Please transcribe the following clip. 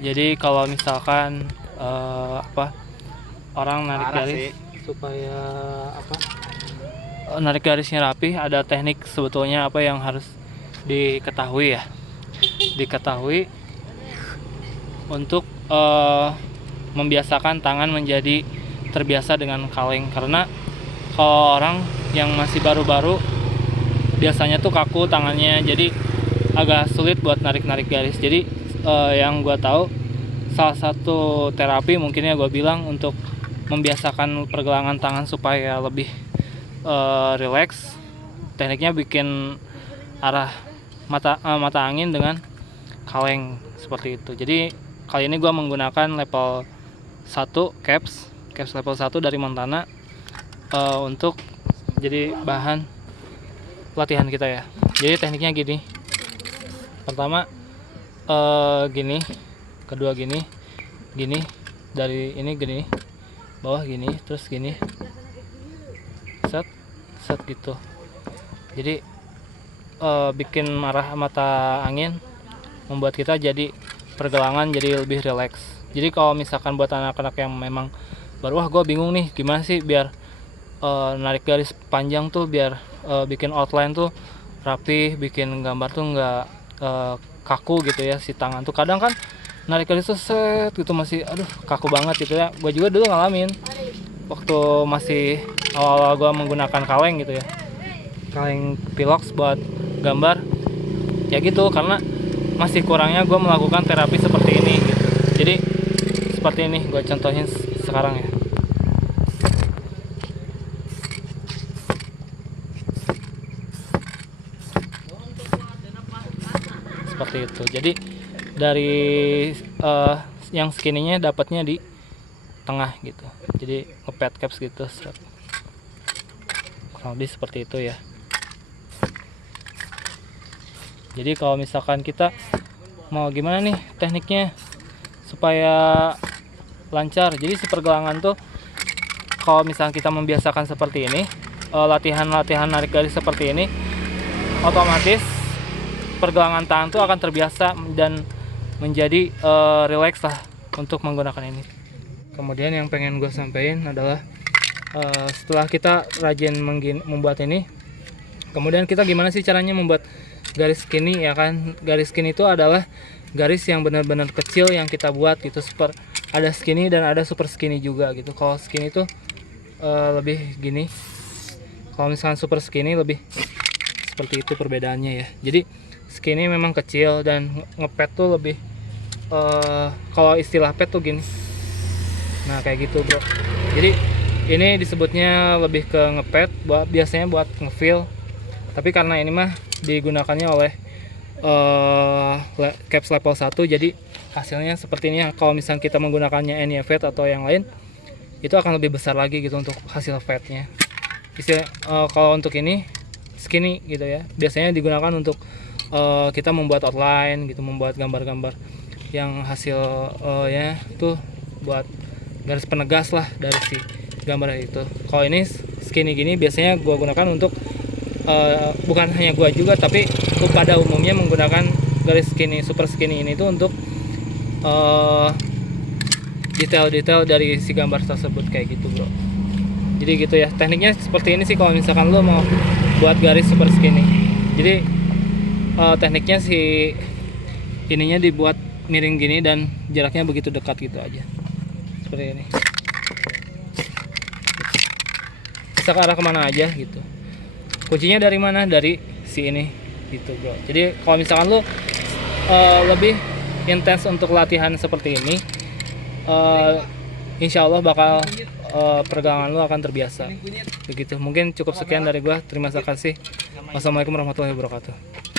Jadi kalau misalkan orang narik Parah garis sih. supaya narik garisnya rapi, ada teknik sebetulnya yang harus diketahui ya. Diketahui untuk membiasakan tangan menjadi terbiasa dengan kaleng, karena kalau orang yang masih baru-baru biasanya tuh kaku tangannya, jadi agak sulit buat narik-narik garis. Jadi yang gue tahu, salah satu terapi mungkinnya gue bilang untuk membiasakan pergelangan tangan supaya lebih rileks, tekniknya bikin arah mata angin dengan kaleng seperti itu. Jadi kali ini gue menggunakan level 1 caps level 1 dari Montana untuk jadi bahan latihan kita ya. Jadi tekniknya gini, pertama gini, kedua gini, dari ini gini, bawah gini, terus gini, set gitu. Jadi bikin arah mata angin, membuat kita jadi pergelangan jadi lebih rileks. Jadi kalau misalkan buat anak-anak yang memang baru, gue bingung nih gimana sih biar narik garis panjang tuh, biar bikin outline tuh rapi, bikin gambar tuh nggak kaku gitu ya. Si tangan tuh kadang kan narik garis tuh set gitu masih kaku banget gitu ya. Gue juga dulu ngalamin waktu masih awal-awal gue menggunakan kaleng gitu ya, kaleng pilox buat gambar ya gitu, karena masih kurangnya gue melakukan terapi seperti ini gitu. Jadi seperti ini gue contohin sekarang ya. Seperti itu. Jadi dari yang skinny-nya dapatnya di tengah gitu. Jadi ngepad caps gitu. Kurang lebih seperti itu ya. Jadi kalau misalkan kita mau gimana nih tekniknya supaya lancar, jadi si pergelangan tuh kalau misalkan kita membiasakan seperti ini, latihan narik garis seperti ini, otomatis pergelangan tangan tuh akan terbiasa dan menjadi rileks lah untuk menggunakan ini. Kemudian yang pengen gue sampaikan adalah setelah kita rajin membuat ini, kemudian kita gimana sih caranya membuat garis skinny ya kan. Garis skinny itu adalah garis yang benar-benar kecil yang kita buat gitu. Ada skinny dan ada super skinny juga gitu. Kalau skinny itu lebih gini, kalau misalkan super skinny lebih seperti itu perbedaannya ya. Jadi skinny memang kecil dan ngepad tuh lebih kalau istilah pad tuh gini. Nah kayak gitu bro. Jadi ini disebutnya lebih ke ngepad, biasanya buat ngefill. Tapi karena ini mah digunakannya oleh caps level 1, jadi hasilnya seperti ini. Kalau misalnya kita menggunakannya Enya Fat atau yang lain, itu akan lebih besar lagi gitu untuk hasil fatnya. Kalau untuk ini skinny gitu ya, biasanya digunakan untuk kita membuat outline gitu, membuat gambar-gambar yang hasil ya tuh buat garis penegas lah dari si gambar itu. Kalau ini skinny gini biasanya gua gunakan untuk bukan hanya gua juga, tapi pada umumnya menggunakan garis skinny, super skinny ini tuh untuk detail-detail dari si gambar tersebut kayak gitu bro. Jadi gitu ya, tekniknya seperti ini sih kalau misalkan lo mau buat garis super skinny. Jadi tekniknya si ininya dibuat miring gini dan jaraknya begitu dekat gitu aja, seperti ini. Bisa ke arah kemana aja gitu. Kuncinya dari mana? Dari si ini gitu bro. Jadi kalau misalkan lo lebih intens untuk latihan seperti ini, insya Allah bakal pergelangan lo akan terbiasa begitu. Mungkin cukup sekian dari gua. Terima kasih. Wassalamualaikum warahmatullahi wabarakatuh.